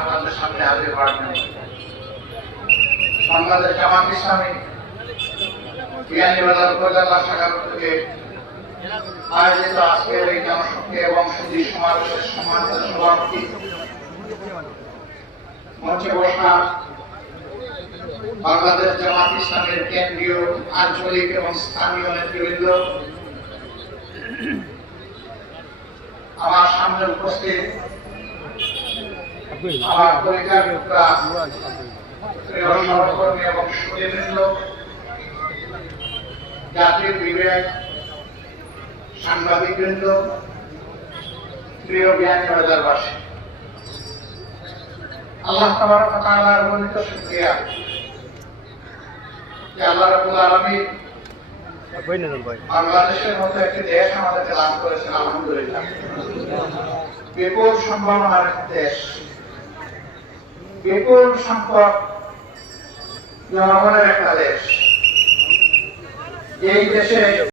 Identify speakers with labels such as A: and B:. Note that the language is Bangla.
A: আপনাদের সামনে হাজির হওয়ার জন্য। আজকের এই জনশক্তি এবং সুদী সমাবেশের সম্মানিত সভাপতি মঞ্চে বসা বাংলাদেশ জামাত ইসলামের কেন্দ্রীয় আঞ্চলিক এবং স্থানীয় নেতৃবৃন্দ, আমার সামনে উপস্থিত আমার এবং সুদীবৃন্দ জাতির বিবেক, সাংবাদিকবৃন্দ, প্রিয় জ্ঞানী বাজারবাসী। আল্লাহ যে আল্লাহ বাংলাদেশের মতো একটি দেশ আমাদেরকে দান করেছেন, আলহামদুলিল্লাহ। বিপুল সম্ভাবনার দেশ। বিপুল সংখ্যক জনগণের একটা দেশ। এই দেশে